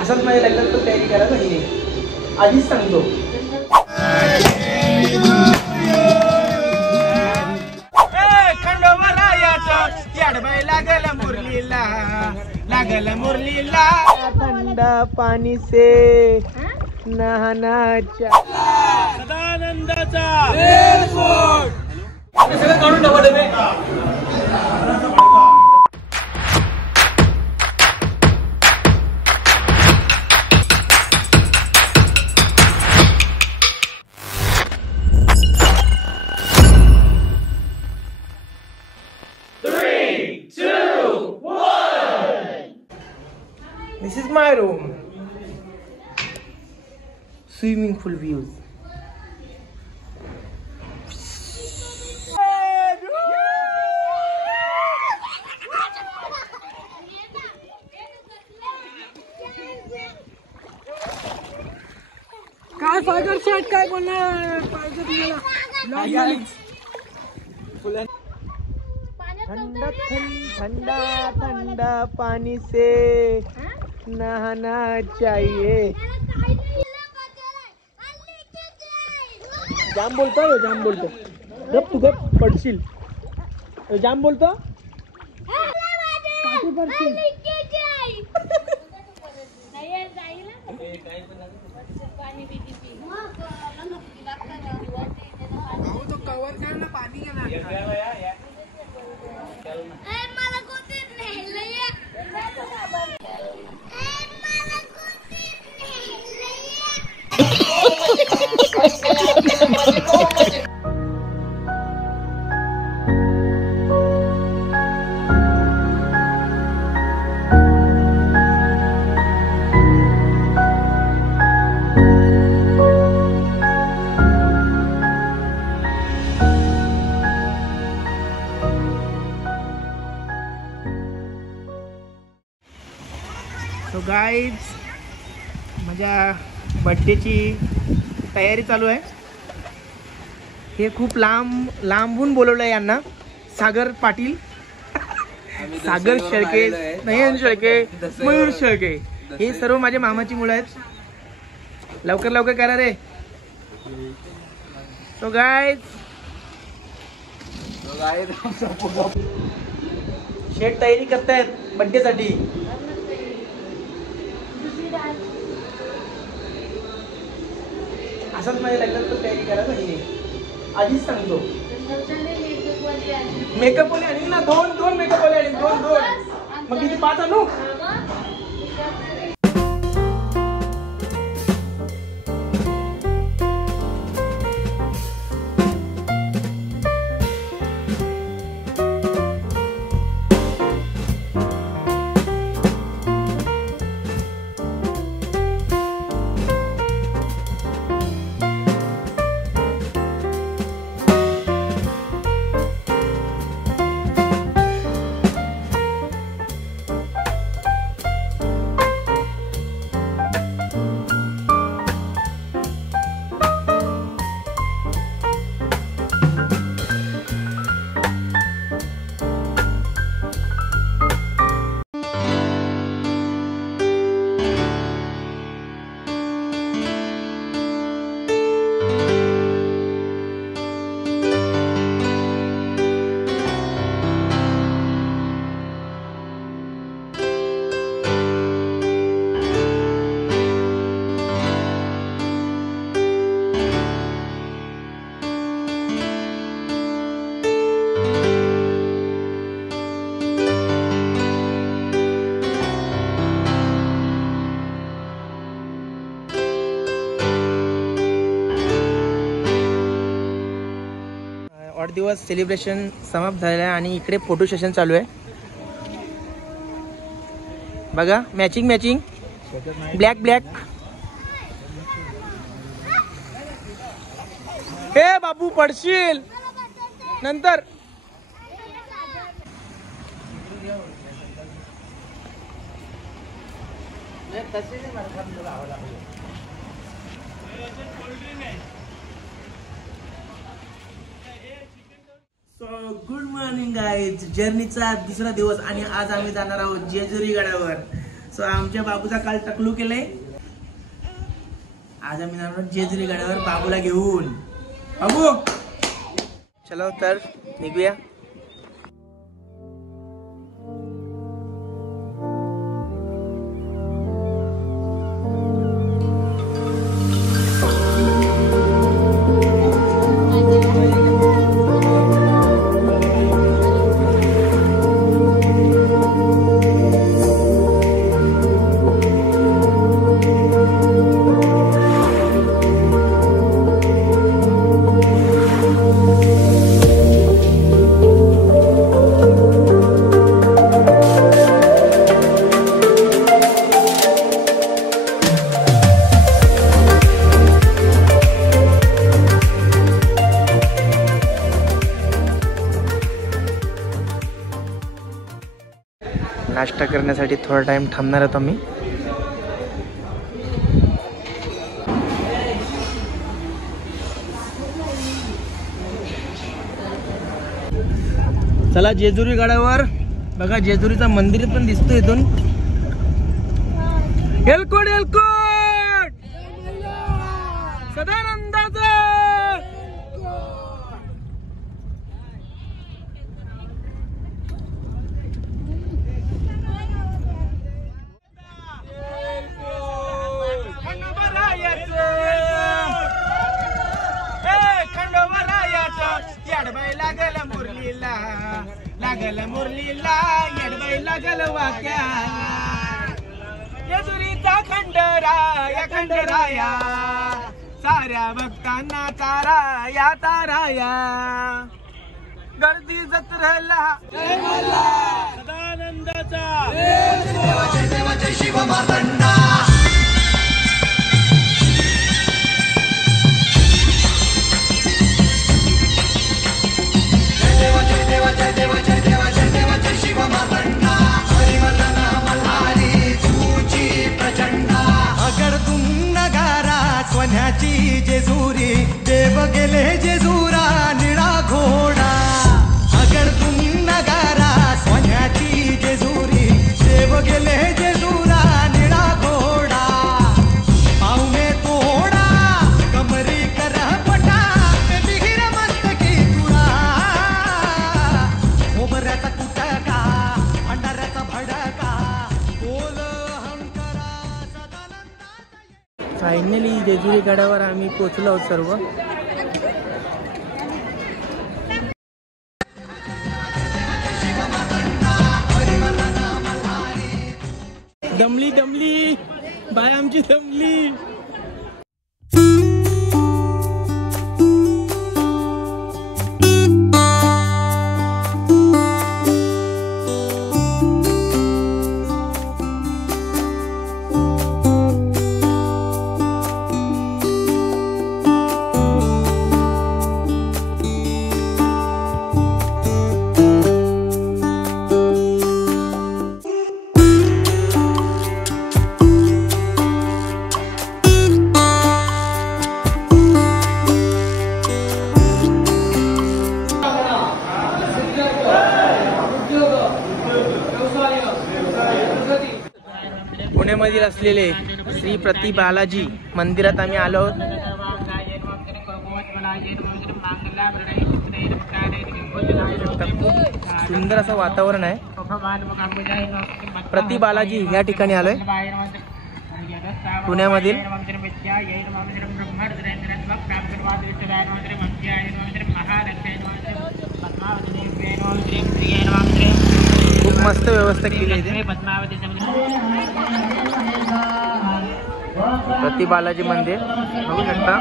असंच माझ्या लग्नात पण तयारी करायला पाहिजे, आधीच सांगतो. लागल मुरलीला थंडा पाणी से नहानाच्या सदानंदाचा सगळं काढून टाका डबे. This is my room. Swimming pool views. काय फायगर शर्ट काय बोलणार ठंडा ठंडा ठंडा पानी से नहाना चाहिए. जाम बोलतो जाम बोलतो. गप तू गप पडशील. जाम बोलतो पडशील. तो कवर कर ना पानी के ना. तो गाईज माझ्या बर्थडेची तयारी चालू आहे. हे खूप लांबून बोलवलं आहे यांना. सागर पाटील, सागर शेळके, नयन शेळके, मयूर शेळके, हे सर्व माझे मामाची मुलं आहेत. लवकर लवकर करा रे. तो गाईज शेट तयारी करतायत बर्थडे साठी. असंच माझ्या लग्नात पण तयारी करायला पाहिजे, आधीच सांगतो. मेकअप वाले आणील ना. दोन मेकअप वाले आणील. दोन मग किती 5 आणू. वाढदिवस सेलिब्रेशन समाप्त झालेलं आहे आणि इकडे फोटो सेशन चालू आहे. बघा मॅचिंग मॅचिंग ब्लॅक ब्लॅक. हे बाबू पडशील नंतर. Good morning guys. जर्नीचा दुसरा दिवस आणि आज आम्ही जाणार आहोत जेजुरी गडावर. सो आमच्या बाबूचा काल टकलू केलंय. आज आम्ही जाणार जेजुरी गडावर बाबूला घेऊन. बाबू चलो तर निघूया. नाश्ता करण्यासाठी थोडा टाइम थांबणार आहोत आम्ही. चला जेजुरी गडावर. बघा जेजुरीचा मंदिर पण दिसतो इथून. एलकोट एलकोट सदानंदाचं. लागल मुरलीला येडबाई लागल वाक्या. जेजुरीचा खंडराया खंडराया साऱ्या भक्तांना ताराया ताराया. गर्दी जत्रेला सदानंदाचा. जय देव जय शिव मार्तंडा. सोन्याची जेजुरी देव गेले जेजुरा निळा घोडा. अगर तुम नगारा सोन्याची जेजुरी देव गेले जेजुरा निळा घोडा. पाहुणे तोडा कमरी कर पटा बिहिर मस्तकी तुरा. खोबऱ्याचा कुटका भंडाऱ्याचा भडका बोल हंकरा सदानंदा. फायनली जेजुरी गडावर आम्ही पोचलो आहोत सर्व. दमली दमली बाय आमची दमली. पुण्यामधील असलेले श्री प्रति बालाजी मंदिरात आम्ही आलो आहोत. खूप सुंदर असं वातावरण आहे. प्रति बालाजी या ठिकाणी आलोय पुण्यामधील. खूप मस्त व्यवस्था केली आहे. प्रति बालाजी मंदिर बघू शकता.